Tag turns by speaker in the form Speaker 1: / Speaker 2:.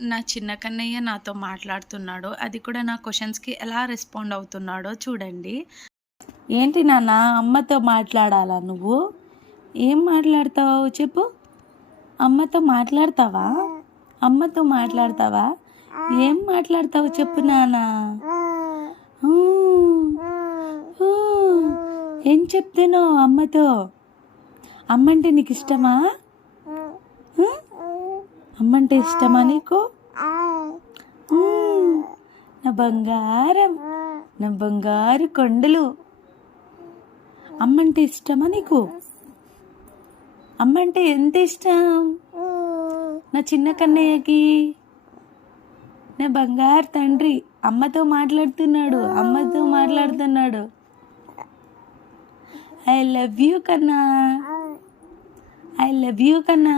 Speaker 1: నా చిన్న కన్నయ్య నాతో మాట్లాడుతున్నాడో. అది కూడా నా క్వశ్చన్స్కి ఎలా రెస్పాండ్ అవుతున్నాడో చూడండి. ఏంటి నాన్న అమ్మతో మాట్లాడాలా నువ్వు? ఏం మాట్లాడతావు చెప్పు. అమ్మతో మాట్లాడతావా? అమ్మతో మాట్లాడతావా? ఏం మాట్లాడతావు చెప్పు నానా ఏం చెప్తున్నావు అమ్మతో? అమ్మంటే నీకు ఇష్టమా అమ్మంటే ఇష్టమా నీకు? నా బంగారం నా బంగారు కొండలు. అమ్మంటే ఇష్టమా నీకు? అమ్మంటే ఎంత ఇష్టం? నా చిన్న కన్నయ్యకి. నా బంగారు తండ్రి అమ్మతో మాట్లాడుతున్నాడు అమ్మతో మాట్లాడుతున్నాడు. ఐ లవ్ యూ కన్నా. ఐ లవ్ యూ కన్నా.